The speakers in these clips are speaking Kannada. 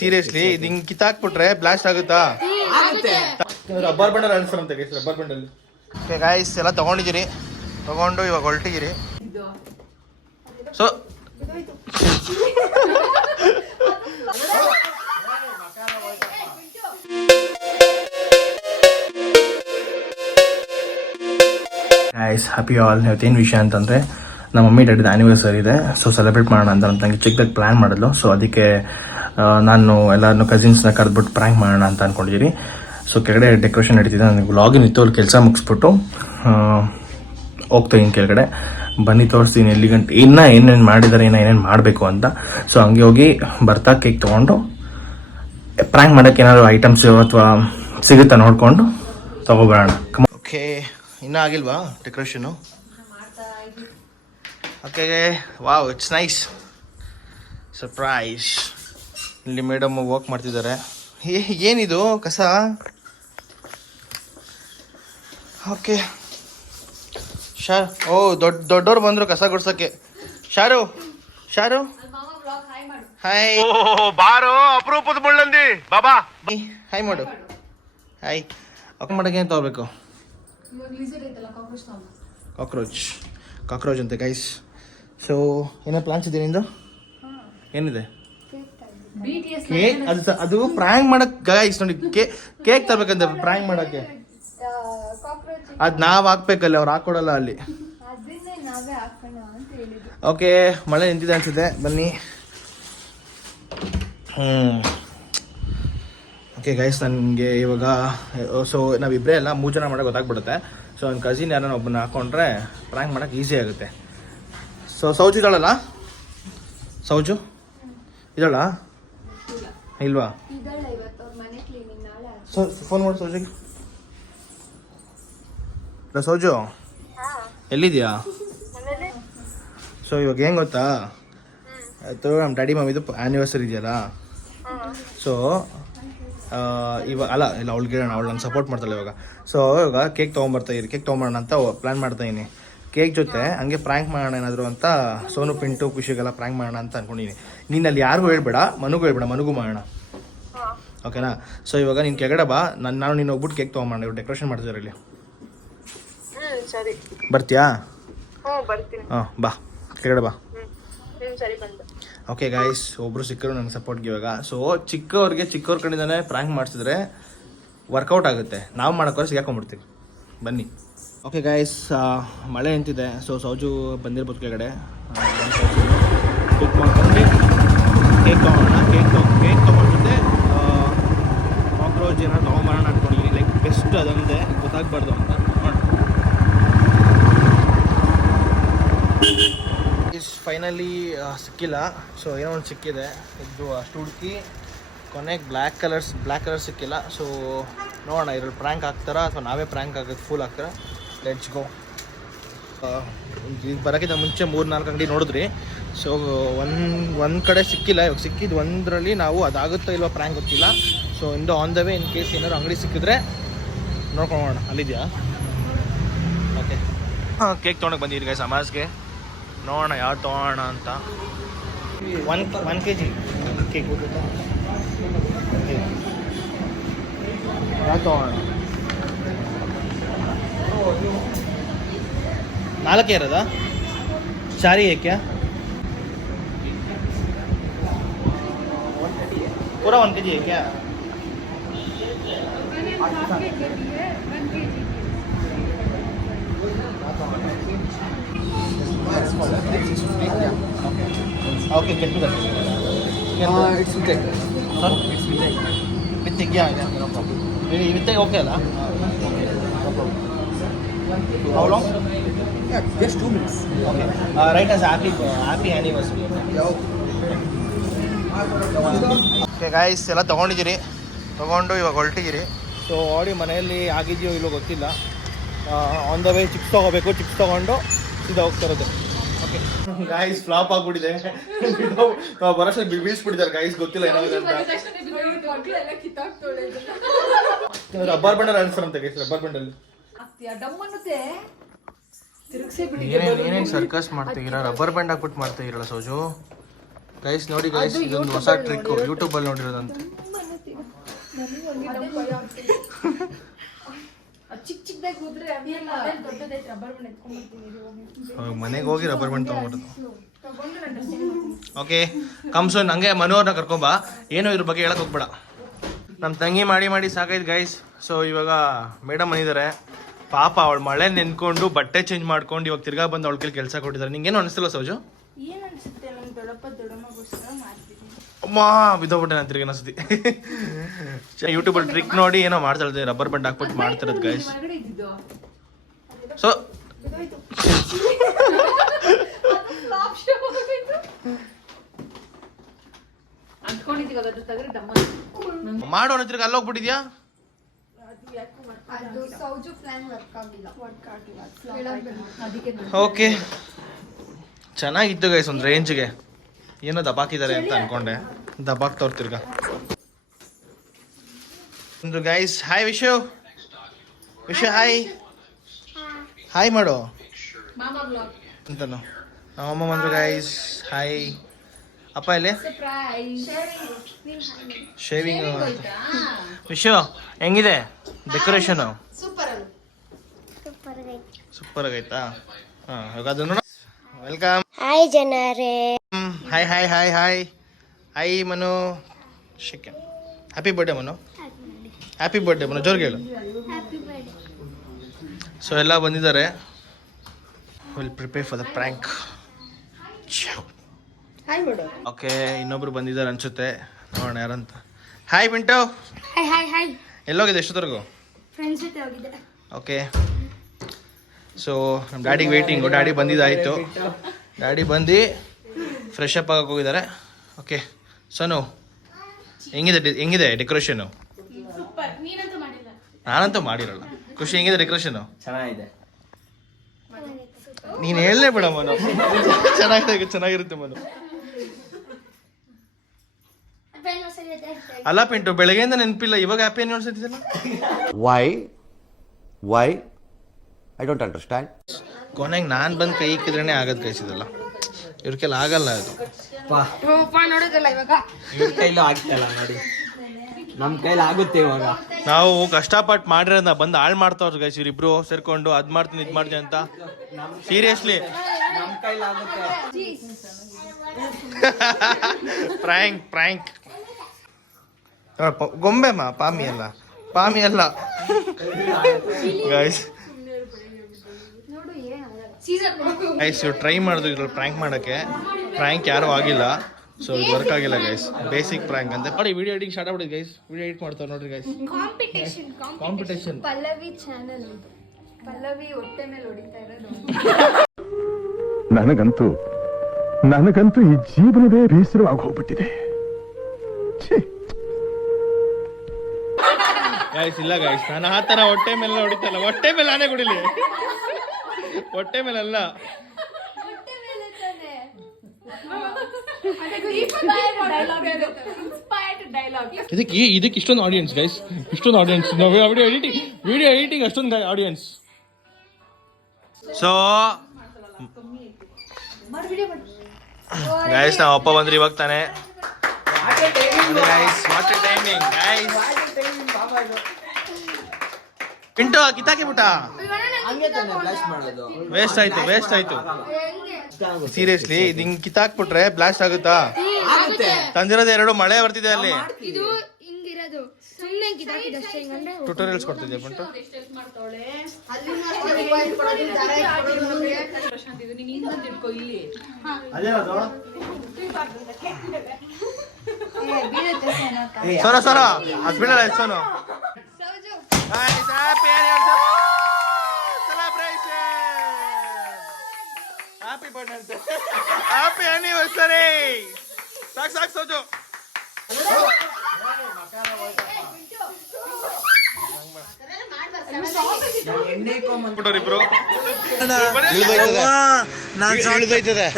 ಸೀರಿಯಸ್ಲಿ ಇದು ಹಿಂಗ್ ಕಿತ್ತಾಕ್ಬಿಟ್ರೆ ಬ್ಲಾಸ್ಟ್ ಆಗುತ್ತಾ? ರಬ್ಬರ್ ಬಂಡಲ್ ಅನ್ಸರಂತೆ guys, rubber bundle. Okay guys, ಎಲ್ಲ ತಗೊಂಡಿದ್ದೀರಿ, ತಗೊಂಡು ಇವಾಗ ಹೊರಟಿದ್ದೀರಿ. So guys, happy all. ಇವತ್ತೇನು ವಿಷಯ ಅಂತಂದರೆ ನಮ್ಮ ಮಮ್ಮಿ ಡ್ಯಾಡಿದ ಆ್ಯನಿವರ್ಸರಿ ಇದೆ. ಸೊ ಸೆಲೆಬ್ರೇಟ್ ಮಾಡೋಣ ಅಂತ ನಮ್ಮ ತಂಗಿ ಚಿಕ್ಕದಾಗಿ ಪ್ಲ್ಯಾನ್ ಮಾಡಿದ್ಲು. ಸೊ ಅದಕ್ಕೆ ನಾನು ಎಲ್ಲರನ್ನೂ ಕಸಿನ್ಸ್ನ ಕರೆದ್ಬಿಟ್ಟು ಪ್ರ್ಯಾಂಕ್ ಮಾಡೋಣ ಅಂತ ಅಂದ್ಕೊಂಡಿದ್ದೀನಿ. ಸೊ ಕೆಳಗಡೆ ಡೆಕೋರೇಷನ್ ನಡೀತಿದೆ. ನನಗೆ ವ್ಲಾಗಿನ್ ಇತ್ತು, ಅಲ್ಲಿ ಕೆಲಸ ಮುಗಿಸ್ಬಿಟ್ಟು ಹೋಗ್ತಾಯಿದ್ದೀನಿ ಕೆಳಗಡೆ. ಬನ್ನಿ ತೋರಿಸ್ತೀನಿ ಎಲ್ಲಿ ಗಂಟೆ ಇನ್ನೂ ಏನೇನು ಮಾಡಿದ್ದಾರೆ, ಏನೇನು ಮಾಡಬೇಕು ಅಂತ. ಸೊ ಹಂಗೆ ಹೋಗಿ ಬರ್ತಾ ಕೇಕ್ ತೊಗೊಂಡು ಪ್ರ್ಯಾಂಕ್ ಮಾಡೋಕ್ಕೆ ಏನಾದರೂ ಐಟಮ್ಸು ಅಥವಾ ಸಿಗುತ್ತಾ ನೋಡಿಕೊಂಡು ತೊಗೊಬರೋಣ. ಓಕೆ, ಇನ್ನೂ ಆಗಿಲ್ವಾ decoration? Okay, wow, it's nice. Surprise. ಇಲ್ಲಿ ಮೇಡಮ್ ವರ್ಕ್ ಮಾಡ್ತಿದ್ದಾರೆ. ಏನಿದು ಕಸ? ಓಕೆ, ಓ ದೊಡ್ಡವ್ರು ಬಂದರು ಕಸ ಗುಡ್ಸೋಕ್ಕೆ. ಶಾರು ಹಾಯ್. ಬಾರೋ ಅಪರೂಪದ ಮುಳ್ಳಂದಿ ಬಾಬಾ. ಹಾಯ್ ಮಾಡು. ಹಾಯ್. ಓಕೆ, ಮಾಡೋಕ್ಕೆ ಏನು ತಗೋಬೇಕು? ಕಾಕ್ರೋಚ್ ಅಂತೆ ಗೈಸ್. ಸೊ ಏನೋ ಪ್ಲಾನ್ಸ್ ಇದೆ ನಿಂದು? ಏನಿದೆ? ಕೇಕ್. ಅದು ಪ್ರ್ಯಾಂಕ್ ಮಾಡಕ್ಕೆ ಗೈಸ್ ನೋಡಿ, ಕೇಕ್ ತರ್ಬೇಕಂತ ಪ್ರ್ಯಾಂಕ್ ಮಾಡೋಕ್ಕೆ. ಅದು ನಾವು ಹಾಕ್ಬೇಕಲ್ಲ, ಅವ್ರು ಹಾಕ್ಕೊಡಲ್ಲ ಅಲ್ಲಿ. ಓಕೆ, ಮಳೆ ನಿಂತಿದೆ ಅನ್ಸುತ್ತೆ, ಬನ್ನಿ. ಓಕೆ ಗೈಸ್, ನನಗೆ ಇವಾಗ ಸೊ ನಾವಿಬ್ಬರೇ ಅಲ್ಲ, 3 ಜನ ಮಾಡೋಕೆ ಗೊತ್ತಾಗ್ಬಿಡುತ್ತೆ. ಸೊ ನನ್ನ ಕಸಿನ್ ಯಾರನ್ನ ಒಬ್ಬನ ಹಾಕ್ಕೊಂಡ್ರೆ ಪ್ರ್ಯಾಂಕ್ ಮಾಡೋಕ್ಕೆ ಈಸಿ ಆಗುತ್ತೆ. ಸೊ ಸೌಜು ಇದ್ದಾಳಲ್ಲ? ಸೌಜು ಇದ್ದಾಳ ಇಲ್ವಾ? ಫೋನ್ ಮಾಡಿ ಸೌಜಿಗೆ. ಸೌಜು ಎಲ್ಲಿದ್ಯಾ? ಸೊ ಇವಾಗ ಹೆಂಗೆ ಗೊತ್ತಾ, ಆಯಿತು ನಮ್ಮ ಡ್ಯಾಡಿ ಮಮ್ಮಿದು ಆ್ಯನಿವರ್ಸರಿ ಇದೆಯಲ್ಲ. ಸೊ ಇವಾಗ ಇಲ್ಲ ಅವಳಿಗೆ ಅವಳು ನಂಗೆ ಸಪೋರ್ಟ್ ಮಾಡ್ತಾಳೆ ಇವಾಗ. ಸೊ ಇವಾಗ ಕೇಕ್ ತೊಗೊಂಬರ್ತಾಯಿರಿ, ಕೇಕ್ ತೊಗೊಂಬರೋಣ ಅಂತ ಪ್ಲ್ಯಾನ್ ಮಾಡ್ತಾಯಿದ್ದೀನಿ. ಕೇಕ್ ಜೊತೆ ಹಂಗೆ ಪ್ರ್ಯಾಂಕ್ ಮಾಡೋಣ ಏನಾದರೂ ಅಂತ ಸೋನು ಪಿಂಟು ಖುಷಿಗೆಲ್ಲ ಪ್ರ್ಯಾಂಕ್ ಮಾಡೋಣ ಅಂತ ಅಂದ್ಕೊಂಡಿದ್ದೀನಿ. ನೀನು ಅಲ್ಲಿ ಯಾರಿಗೂ ಹೇಳ್ಬೇಡ, ಮನುಗೂ ಮಾಡೋಣ, ಓಕೆನಾ? ಸೊ ಇವಾಗ ನೀನು ಕೆಳಗಡೆ ಬಾ, ನಾನು ನೀನು ಹೋಗ್ಬಿಟ್ಟು ಕೇಕ್ ತೊಗೊಂಬೋಣ. ಇವ್ರು ಡೆಕೋರೇಷನ್ ಮಾಡ್ತಿದ್ದಾರೆ ಇಲ್ಲಿ. ಬರ್ತೀಯಾ? ಹಾಂ, ಬಾ ಕೆಳಗಡೆ ಬಾ. ಓಕೆ ಗಾಯ್ಸ್, ಒಬ್ಬರು ಸಿಕ್ಕರು ನನಗೆ ಸಪೋರ್ಟ್ಗೆ ಇವಾಗ. ಸೊ ಚಿಕ್ಕವ್ರ ಕಡೆಯಿಂದನೇ ಪ್ರ್ಯಾಂಕ್ ಮಾಡಿಸಿದ್ರೆ ವರ್ಕೌಟ್ ಆಗುತ್ತೆ. ನಾವು ಮಾಡೋಕ್ಕೋದ್ರೆ ಸಿಗಾಕೊಂಡ್ಬಿಡ್ತೀವಿ. ಬನ್ನಿ. ಓಕೆ ಗಾಯ್ಸ್, ಮಳೆ ನಿಂತಿದೆ. ಸೊ ಸೌಜು ಬಂದಿರ್ಬೋದು ಕೆಳಗಡೆ. ಕುಕ್ ಮಾಡ್ಕೊಂಡು ಕೇಕ್ ತೊಗೊಳ್ಳೋಣ. ಕೇಕ್ ತೊಗೊಂಡಿದ್ದೆ ಕಾಕ್ರೋಚ್ ಏನಾದ್ರು ತೊಗೊಂಬರೋಣ ಅಂದ್ಕೊಂಡಿದ್ದೀನಿ. ಲೈಕ್ ಬೆಸ್ಟ್ ಅದೊಂದೇ ಗೊತ್ತಾಗಬಾರ್ದು ಅಂತ ನೋಡಿ. ಫೈನಲಿ ಸಿಕ್ಕಿಲ್ಲ. ಸೊ ಏನೋ ಒಂದು ಸಿಕ್ಕಿದೆ, ಇದು ಅಷ್ಟು ಹುಡುಕಿ ಕೊನೆಗೆ ಬ್ಲ್ಯಾಕ್ ಕಲರ್ ಸಿಕ್ಕಿಲ್ಲ. ಸೊ ನೋಡೋಣ, ಇದ್ರಲ್ಲಿ ಪ್ರ್ಯಾಂಕ್ ಆಗ್ತಾರಾ ಅಥವಾ ನಾವೇ ಪ್ರ್ಯಾಂಕ್ ಆಗೋದು ಫುಲ್ ಆಗ್ತಾರಾ. Let's go. ಈಗ ಬರೋಕ್ಕಿಂತ ಮುಂಚೆ 3-4 ಅಂಗಡಿ ನೋಡಿದ್ರಿ. ಸೊ ಒಂದು ಕಡೆ ಸಿಕ್ಕಿಲ್ಲ. ಇವಾಗ ಸಿಕ್ಕಿದ್ದು ಒಂದರಲ್ಲಿ ನಾವು ಅದಾಗುತ್ತೋ ಇಲ್ವೋ ಪ್ರ್ಯಾಂಕ್ ಗೊತ್ತಿಲ್ಲ. ಸೊ ಇಂದು on the way in case ಏನಾದ್ರು ಅಂಗಡಿ ಸಿಕ್ಕಿದ್ರೆ ನೋಡ್ಕೊಳ್ಳೋಣ. ಅಲ್ಲಿದೆಯಾ? ಓಕೆ, ಕೇಕ್ ತೊಗೊಂಡೋಗಿ ಬಂದಿದ್ದೀರಿ ಗೈಸ್ ಅಮಾಸ್ಗೆ. ನೋಡೋಣ ಯಾವ್ದು ತೊಗೊಳ್ಳೋಣ ಅಂತ. 1 kg ಕೇಕ್ ಯಾವ್ದು ತೊಗೊಳ್ಳೋಣ? 4 ಇರೋದಾ? 4 है क्या? पूरा 1 kg है क्या? Okay, get to that. It's with egg. Sir? It's with egg. With egg, yeah, no problem. With egg, okay, la? Okay, no problem. How long? Yeah, just 2 minutes. Okay. Write as happy anniversary. Okay guys, ಎಲ್ಲ ತೊಗೊಂಡು ಇವಾಗ ಹೊರಟಿದ್ದೀರಿ. ಸೊ ಆಡಿ ಮನೆಯಲ್ಲಿ ಆಗಿದೆಯೋ ಇಲ್ಲೋ ಗೊತ್ತಿಲ್ಲ. ಆನ್ ದ ವೇ ಚಿಪ್ಸ್ ತೊಗೋಬೇಕು. ಚಿಪ್ಸ್ ತೊಗೊಂಡು ಸೀದಾ ಹೋಗ್ತಾ ಇರೋದು. ಓಕೆ ಗಾಯ್ಸ್, ಫ್ಲಾಪ್ ಆಗ್ಬಿಟ್ಟಿದೆ. ಬರೋಷ್ಟು ಬೀಳಿಸ್ಬಿಟ್ಟಿದ್ದಾರೆ ಗಾಯ್ಸ್, ಗೊತ್ತಿಲ್ಲ ಏನಾಗಿದೆ ಅಂತ. ರಬ್ಬರ್ ಬಂಡಲ್ ಅನ್ಸರಂತೆ ಗೈಸ್, ರಬ್ಬರ್ ಬಂಡಲ್. ಏನೇನು ಸರ್ಕಸ್ ಮಾಡ್ತೀರಾ? ರಬ್ಬರ್ ಬ್ಯಾಂಡ್ ಹಾಕ್ಬಿಟ್ಟು ಮಾಡ್ತಾ ಇರಲ್ಲ ಸೋಜು. ಗೈಸ್ ನೋಡಿ ಗೈಸ್, ಇದೊಂದು ಹೊಸ ಟ್ರಿಕ್ ಯೂಟ್ಯೂಬಲ್ಲಿ ನೋಡಿರೋದಂತ. ಮನೆಗೆ ಹೋಗಿ ರಬ್ಬರ್ ಬ್ಯಾಂಡ್ ತಗೊಂಡ್ಬಿಟ್ಟು. ಓಕೆ ಕಮ್ಸೋನ್ ಹಂಗೆ ಮನೋರ್ನ ಕರ್ಕೊಂಬಾ, ಏನೋ ಇದ್ರ ಬಗ್ಗೆ ಹೇಳಕ್ ಹೋಗ್ಬೇಡ. ನಮ್ಮ ತಂಗಿ ಮಾಡಿ ಸಾಕೈತೆ ಗೈಸ್. ಸೊ ಇವಾಗ ಮೇಡಮ್ ಬಂದಿದ್ದಾರೆ, ಪಾಪ ಅವಳು ಮಳೆ ನೆನ್ಕೊಂಡು ಬಟ್ಟೆ ಚೇಂಜ್ ಮಾಡ್ಕೊಂಡು ಇವಾಗ ತಿರ್ಗಾ ಬಂದು ಅವಳ ಕೈಲಿ ಕೆಲಸ ಕೊಟ್ಟಿದ್ದಾರೆ. ನಿಂಗೇನು ಅನಿಸ್ತಿಲ್ಲ ಸೌಜು? ಅಮ್ಮ ಬಿದ್ದೋಗ್ಬಿಟ್ಟೆ ನಾನು ತಿರ್ಗಿ ಅನಿಸ್ತಿ. ಯೂಟ್ಯೂಬಲ್ಲಿ ಟ್ರಿಕ್ ನೋಡಿ ಏನೋ ಮಾಡ್ತಾಳೆ, ರಬ್ಬರ್ ಬ್ಯಾಂಡ್ ಹಾಕ್ಬಿಟ್ಟು ಮಾಡ್ತಿರೋದು ಗೈಸ್. ಸೊ ಮಾಡೋಣ ತಿರ್ಗಿ ಅಲ್ಲೋಗ್ಬಿಟ್ಟಿದ್ಯಾ? ಓಕೆ ಚೆನ್ನಾಗಿತ್ತು ಗೈಸ್, ಒಂದು ರೇಂಜ್ಗೆ. ಏನೋ ದಬಾಕಿದ್ದಾರೆ ಅಂತ ಅನ್ಕೊಂಡೆ, ದಬಾಕ್ತವ್ರು ತಿರ್ಗಾ. ಒಂದು ಗೈಸ್ ಹಾಯ್ ವಿಶು ಹಾಯ್ ಮಾಡು ಅಂತನು. ನಮ್ಮಮ್ಮ ಬಂದ್ರು ಗೈಸ್, ಹಾಯ್. ಅಪ್ಪ ಇಲ್ಲಿ ಶೇವಿಂಗ್. ವಿಶು ಹೆಂಗಿದೆ ಡೆಕೋರೇಷನ್? ಸೂಪರ್ ಆಗೈತಾ? ಹಾಂ ಇವಾಗ ಅದನ್ನು ವೆಲ್ಕಮ್. ಹಾಯ್ ಜನರೇ. Hi hi hi hi hi Manu. ಶಿಕೆ happy birthday Manu, happy birthday Manu, ಜೋರ್ಗೆ ಹೇಳು. ಸೊ ಎಲ್ಲ ಬಂದಿದ್ದಾರೆ, will prepare for the prank. Okay ಇನ್ನೊಬ್ರು ಬಂದಿದ್ದಾರೆ ಅನ್ಸುತ್ತೆ, ನೋಡೋಣ ಯಾರಂತ. ಹಾಯ್ ಪಿಂಟು. ಹಾಯ್ ಎಲ್ಲೋಗಿದೆ ಎಷ್ಟೊತ್ತರೆಗೂ? ಫ್ರೆಂಡ್ಸ್ ಜೊತೆ ಹೋಗಿದ್ದೆ. ಓಕೆ ಸೊ ನಮ್ಮ ಡ್ಯಾಡಿಗೆ ವೇಟಿಂಗು. ಡ್ಯಾಡಿ ಬಂದಿದ್ದಾಯಿತು, ಡ್ಯಾಡಿ ಬಂದು ಫ್ರೆಶ್ ಅಪ್ ಆಗಕ್ಕೆ ಹೋಗಿದ್ದಾರೆ. ಓಕೆ ಸೋನು ಹೆಂಗಿದೆ ಡೆಕೋರೇಷನು? ನಾನಂತೂ ಮಾಡಿರಲ್ಲ. ಖುಷಿ ಹೆಂಗಿದೆ ಡೆಕೋರೇಷನು? ಚೆನ್ನಾಗಿದೆ. ನೀನು ಹೇಳಲೇ ಬೇಡ ಮನು. ಚೆನ್ನಾಗಿರುತ್ತೆ ಮನು. ಅಲ್ಲ ಪಿಂಟು, ಬೆಳಗ್ಗೆಯಿಂದ ನೆನಪಿಲ್ಲ, ಇವಾಗ ಹ್ಯಾಪಿ ಅನ್ವರ್ಸರಿದಲ್ಲ. Why I don't understand. ಕೊನೆಗೆ ನಾನು ಬಂದು ಕೈ ಇಕ್ಕಿದ್ರೇ ಆಗದ್ ಕೈಸಿದಲ್ಲ, ಇವ್ರ ಕೈಲಿ ಆಗಲ್ಲ ಅದು. ಇವ್ರ ಕೈಲೂ ಆಗ್ತಲ್ಲ ನೋಡಿ, ನಮ್ಮ ಕೈಲಿ ಆಗುತ್ತೆ ಇವಾಗ. ನಾವು ಕಷ್ಟಪಟ್ಟು ಮಾಡಿರೋದನ್ನ ಬಂದು ಹಾಳು ಮಾಡ್ತಾವ್ರು ಗೈಸ್ ಇವ್ರಿಬ್ರು ಸೇರ್ಕೊಂಡು. ಅದ್ ಮಾಡ್ತೀನಿ ಇದ್ ಮಾಡ್ತೀನಿ ಅಂತ. ಸೀರಿಯಸ್ಲಿ ನಮ್ಮ ಕೈಲಿ ಆಗುತ್ತೆ. ಪ್ರ್ಯಾಂಕ್ ಗೊಂಬೆ ಪಾಮಿ ಅಲ್ಲ ಗೈಸ್. ಇವ್ರು ಟ್ರೈ ಮಾಡಿದ್ರು ಇದ್ರಲ್ಲಿ ಪ್ರ್ಯಾಂಕ್ ಮಾಡೋಕ್ಕೆ. ಪ್ರ್ಯಾಂಕ್ ಯಾರೂ ಆಗಿಲ್ಲ, ಸೊ ಇದು ವರ್ಕ್ ಆಗಿಲ್ಲ ಗೈಸ್. ಬೇಸಿಕ್ ಪ್ರ್ಯಾಂಕ್ ಅಂತ ನೋಡಿ. ವಿಡಿಯೋ ಎಡಿಟಿಂಗ್ ಸ್ಟಾರ್ಟ್ ಆಗ್ಬಿಡಿ ಗೈಸ್. ವಿಡಿಯೋ ಎಡಿಟ್ ಮಾಡ್ತಾರೆ ನೋಡ್ರಿ guys. Competition Pallavi channel, Pallavi ಹೊಟ್ಟೆ ಮೇಲೆ ಹೊಡಿತಾ ಇರೋದು. ನನಗಂತೂ ಈ ಜೀವನವೇ ಬೇಸರವಾಗಿ ಹೋಗ್ಬಿಟ್ಟಿದೆ. ಗೈಸ್ ಇಲ್ಲ ಗೈಸ್, ನಾನು ಆ ಥರ ಹೊಟ್ಟೆ ಮೇಲೆ ಹೊಡಿತಲ್ಲ. ಹೊಟ್ಟೆ ಮೇಲೆ ಆನೆ ಕುಡಿಲಿ, ಹೊಟ್ಟೆ ಮೇಲೆ ಅಲ್ಲ. ಇದಕ್ಕೆ ಇಷ್ಟೊಂದು ಆಡಿಯನ್ಸ್ ಗೈಸ್, ಇಷ್ಟೊಂದು ಆಡಿಯನ್ಸ್. ವಿಡಿಯೋ ಎಡಿಟಿಂಗ್ ಅಷ್ಟೊಂದು ಆಡಿಯನ್ಸ್. ಸೊ ಗೈಸ್ ನಾವು ಅಪ್ಪ ಬಂದ್ರಿ ಇವಾಗ ತಾನೆ guys. What timing guys. Pintu ಕಿತ್ತಾಕಿ ಬಿಟ್ಟ, ವೇಸ್ಟ್ ಆಯ್ತು. ಸೀರಿಯಸ್ಲಿ ಇದು ಹಿಂಗ್ ಕಿತ್ತಾಕ್ಬಿಟ್ರೆ ಬ್ಲಾಸ್ಟ್ ಆಗುತ್ತಾ? ತಂದಿರೋದು ಎರಡು ಮಳೆ ಬರ್ತಿದೆ ಅಲ್ಲಿ. ಟ್ಯುಟೋರಿಯಲ್ಸ್ ಕೊಡ್ತಿದ್ದೆ ಪಿಂಟು. ಸೋನ ಅದು ಬಿಡಲ್ಲ Sonu. Happy birthday, happy anniversary. ಸಾಕು ಸೋಜು.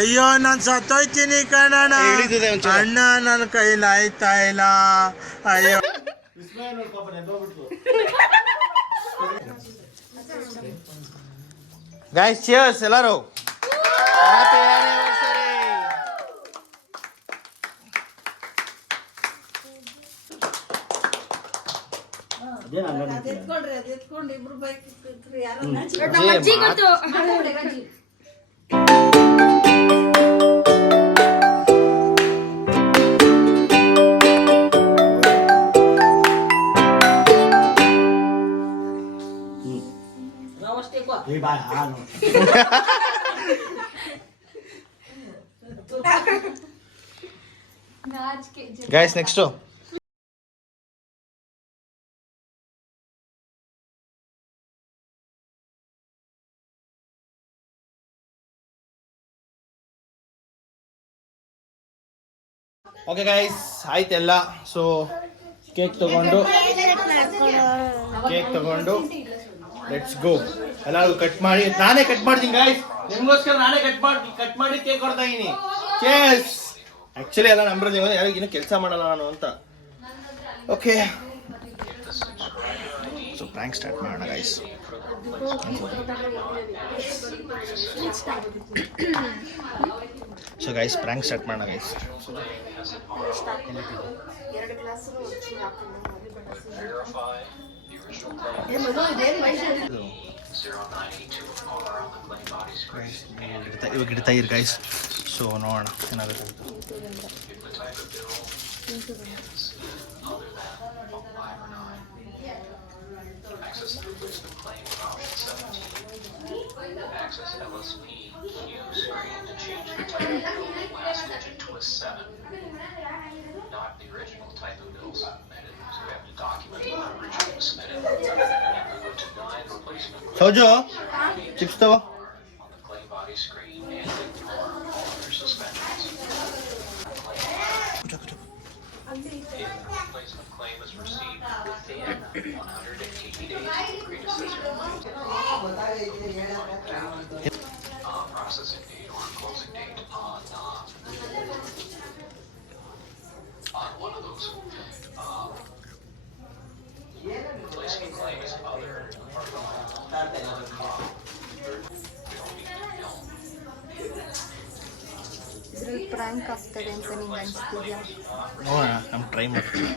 ಅಯ್ಯೋ ನಾನ್ ಸತ್ತೋಯ್ತೀನಿ ಕಣಣ್ಣ, ಅಣ್ಣ ನನ್ನ ಕೈಲಾಯ್ತಾ ಇಲ್ಲ. ಅಯ್ಯೋ ಗೈಸ್ ಚಿಯರ್ಸ್ ಎಲ್ಲರೂ. Happy anniversary. ಅದೇ ನಾನು ಬಾಯ್ ಹಾನು ನಾಚಿಕೆ ಗೈಸ್ ನೆಕ್ಸ್ಟು ಓಕೆ ಗೈಸ್ ಆಯ್ತೆಲ್ಲ. ಸೊ ಕೇಕ್ ತಗೊಂಡು ಲೆಟ್ಸ್ ಗೋ. ಎಲ್ಲರಿಗೂ ಕಟ್ ಮಾಡಿ, ನಾನೇ ಕಟ್ ಮಾಡ್ತೀನಿ ಗೈಸ್, ನಿಮ್ಗೋಸ್ಕರ ನಾನೇ ಕಟ್ ಮಾಡಿ ಕೇಕ್ ಕೊಡ್ತಾ ಇದೀನಿ. ಕೇಸ್ ಆಕ್ಚುಲಿ ಎಲ್ಲ ನಂಬರ್ ಯಾರು ಇನ್ನೂ ಕೆಲಸ ಮಾಡಲ್ಲ ನಾನು ಅಂತ. ಓಕೆ ಸೊ ಪ್ರ್ಯಾಂಕ್ ಸ್ಟಾರ್ಟ್ ಮಾಡೋಣ guys. So guys prank start ಮಾಡೋಣ ಗೈಸ್. ಇವಾಗ ಇಡ್ತಾ ಇರಿ ಗೈಸ್. ಸೊ ನೋಡೋಣ ಏನಾಗುತ್ತೆ ಅಂತ. ಸೌಜು ಚಿಪ್ಸ್ ತಗೋ. ಇದ್ರಲ್ಲಿ ಪ್ರ್ಯಾಂಕ್ ಆಗ್ತದೆ ಅಂತ ನಿಂಗೆ ಅನಿಸ್ತಿದ್ಯಾ? ನೋಡೋಣ, ನಮ್ಮ ಟ್ರೈ ಮಾಡ್ತೀವಿ.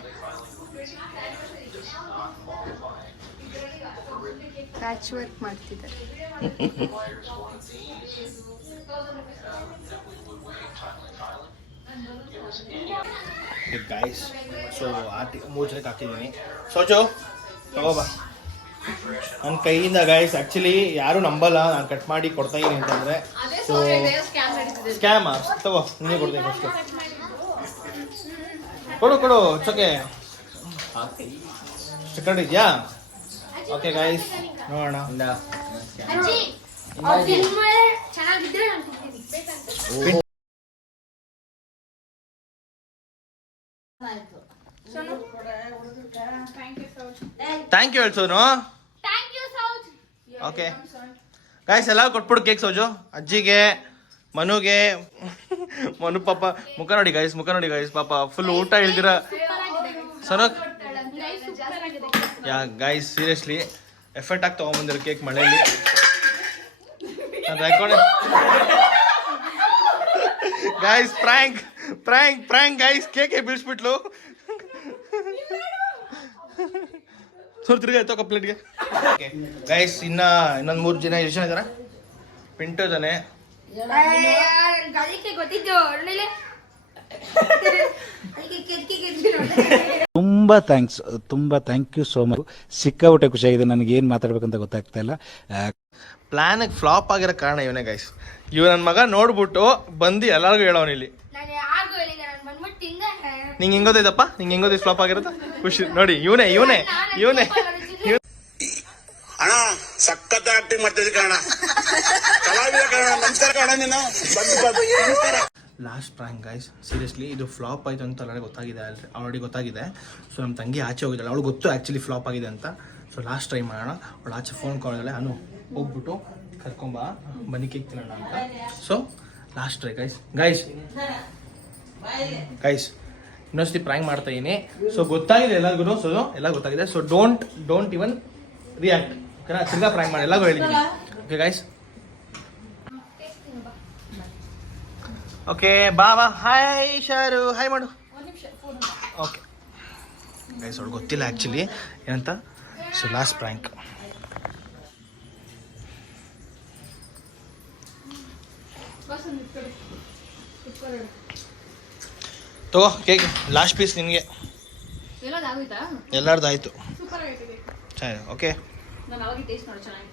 ಪ್ಯಾಚ್ ವರ್ಕ್ ಮಾಡ್ತಿದ್ದಾರೆ. ಗೈಸ್ ಸೊ 3 ಜನಕ್ಕೆ ಹಾಕಿದ್ದೀನಿ. ಸೋಚು ತಗೋಬಾ ನನ್ನ ಕೈಯಿಂದ ಗೈಸ್. ಆ್ಯಕ್ಚುಲಿ ಯಾರು ನಂಬಲ್ಲ ನಾನು ಕಟ್ ಮಾಡಿ ಕೊಡ್ತಾ ಇದೀನಿ ಅಂತಂದರೆ. ಸೊ ಸ್ಕ್ಯಾಮ್ ತಗೋ, ನೀನೇ ಕೊಡ್ತೀನಿ ಫಸ್ಟು. ಕೊಡು ಚೊಕೆ ಚಿಕನ್ ಇದೆಯಾ? ಓಕೆ ಗೈಸ್ ನೋಡೋಣ. ಥ್ಯಾಂಕ್ ಯು ಹೇಳ್ಸೋನು. ಓಕೆ ಗೈಸ್ ಎಲ್ಲ ಕೊಟ್ಬಿಡು ಕೇಕ್ ಸೋಜು. ಅಜ್ಜಿಗೆ, ಮನುಗೆ. ಮನು ಪಾಪ ಮುಖ ನೋಡಿ ಗೈಸ್ ಪಾಪ ಫುಲ್ ಊಟ ಇಲ್ದಿರ ಸರೋಕ್. ಯಾ ಗೈಸ್ ಸೀರಿಯಸ್ಲಿ ಎಫರ್ಟ್ ಆಗಿ ತೊಗೊಂಬಂದಿರೋ ಕೇಕ್ ಮಳೆಯಲ್ಲಿ. Guys prank guys. ಕೇಕ್ ಬೀಳ್ಸ್ಬಿಟ್ಲು. ತಿರ್ಗಿ ಆಯ್ತು ಕಂಪ್ಲೀಟ್ಗೆ. ಗೈಸ್ ಇನ್ನೊಂದು 3 ಜನ ಎಷ್ಟು ಜನ ಇದಾರೆ? ಪಿಂಟು ಇದ್ದಾನೆ. ತುಂಬಾ ಥ್ಯಾಂಕ್ ಯು ಸೋ ಮಚ್. ಸಿಕ್ಕಾಬಿಟ್ಟೆ ಖುಷಿಯಾಗಿದೆ. ನನಗೆ ಏನು ಮಾತಾಡ್ಬೇಕಂತ ಗೊತ್ತಾಗ್ತಾ ಇಲ್ಲ. ಪ್ಲಾನಿಗೆ ಫ್ಲಾಪ್ ಆಗಿರೋ ಕಾರಣ ಇವನೇ ಗೈಸ್. ನನ್ನ ಮಗ ನೋಡ್ಬಿಟ್ಟು ಬಂದು ಎಲ್ಲರಿಗೂ ಹೇಳೋನು ಇಲ್ಲಿ. ನಿಂಗೆ ಹೆಂಗೋದೈತಪ್ಪ, ನಿಂಗೆ ಹೆಂಗೋದೈತೆ ಫ್ಲಾಪ್ ಆಗಿರೋದು? ಖುಷಿ ನೋಡಿ. ಇವನೇ ಅಣ್ಣ ಸಖತ್ ಆಕ್ಟಿಂಗ್ ಮಾಡ್ತಿದ್ದೆ ಕಣ, ಕಲಾವಿದ ಕಣ, ನಮಸ್ಕಾರ ಕಣ ನೀನು. Last prank guys. ಸೀರಿಯಸ್ಲಿ ಇದು ಫ್ಲಾಪ್ ಆಯಿತು ಅಂತ ಆಲ್ರೆಡಿ ಗೊತ್ತಾಗಿದೆ. ಸೊ ನಮ್ಮ ತಂಗಿ ಆಚೆ ಹೋಗಿದ್ದಾಳೆ, ಅವಳು ಗೊತ್ತು ಆ್ಯಕ್ಚುಲಿ ಫ್ಲಾಪ್ ಆಗಿದೆ ಅಂತ. ಸೊ ಲಾಸ್ಟ್ ಟ್ರೈ ಮಾಡೋಣ. ಅವಳು ಆಚೆ ಫೋನ್ ಕಾಲಿದ್ದಾಳೆ, ಅನು ಹೋಗ್ಬಿಟ್ಟು ಕರ್ಕೊಂಬ ಬನ್ನಿ ಕೇಕ್ ತಿನ್ನೋಣ ಅಂತ. So last try guys. ಇನ್ನೊಂದ್ಸತಿ ಪ್ರ್ಯಾಂಕ್ ಮಾಡ್ತಾ ಇದೀನಿ. ಸೊ ಗೊತ್ತಾಗಿದೆ ಎಲ್ಲರಿಗೂ. ಸೊ ಎಲ್ಲ ಗೊತ್ತಾಗಿದೆ. So don't even react. ಓಕೆನಾ? ತಿರ್ಗಾ ಪ್ರ್ಯಾಂಕ್ ಮಾಡಿ ಎಲ್ಲರಿಗೂ ಹೇಳಿದ್ದೀನಿ. Okay guys. ಓಕೆ ಬಾ ಹಾಯ್ ಶಾರು, ಹಾಯ್ ಮಾಡು. ಓಕೆ ಗೈಸ್ ಅವ್ಳು ಗೊತ್ತಿಲ್ಲ ಆ್ಯಕ್ಚುಲಿ ಏನಂತ. So last prank. ತಗೋ ಕೇಕ್, ಲಾಸ್ಟ್ ಪೀಸ್ ನಿನಗೆ. ಎಲ್ಲರದ್ದು ಆಯಿತು. ಸರಿ, ಓಕೆ. ನಾನು ಅವಾಗ ಟೇಸ್ಟ್ ನೋಡಿ ಚೆನ್ನಾಗಿ.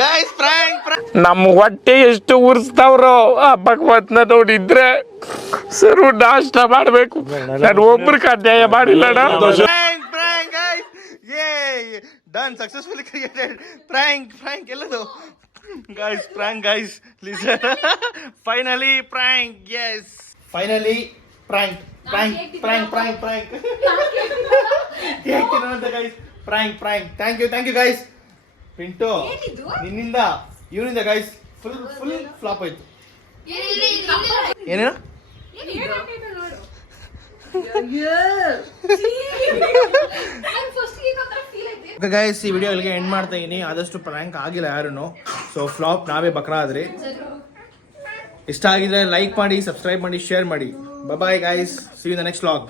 ಗೈಸ್ ಪ್ರ್ಯಾಂಕ್ ನಮ್ಮ ಹೊಟ್ಟೆ ಎಷ್ಟು ಉರ್ಸ್ತಾವ್ರೋ ಆ ಭಗವತ್ನ ನೋಡಿದ್ರೆ ಸರು ನಾಷ್ಟ ಮಾಡ್ಬೇಕು. ನಾನು ಒಬ್ರಿಗೆ ಅನ್ಯಾಯ ಮಾಡಿಲ್ಲಣ್ಣ. prank guys, yay, done, successfully created. Prank ಎಲ್ಲದು guys, prank guys, listen. Finally prank, yes, finally prank cake ತಿನ್ನೋಂತ guys, prank, thank you guys. Pintu ನಿನ್ನಿಂದ ಇವನಿಂದ guys full flop ಆಯ್ತು. ಏನೇನು ಗೈಸ್, ಈ ವಿಡಿಯೋ ಇಲ್ಲಿಗೆ ಎಂಡ್ ಮಾಡ್ತಾ ಇದೀನಿ. ಆದಷ್ಟು ಪ್ರ್ಯಾಂಕ್ ಆಗಿಲ್ಲ ಯಾರು. ಸೊ ಫ್ಲಾಪ್ ನಾವೇ ಬಕ್ರಾ ಆದ್ರಿ. ಇಷ್ಟ ಆಗಿದ್ರೆ ಲೈಕ್ ಮಾಡಿ, ಸಬ್ಸ್ಕ್ರೈಬ್ ಮಾಡಿ, ಶೇರ್ ಮಾಡಿ. Bye guys, see you in the next vlog.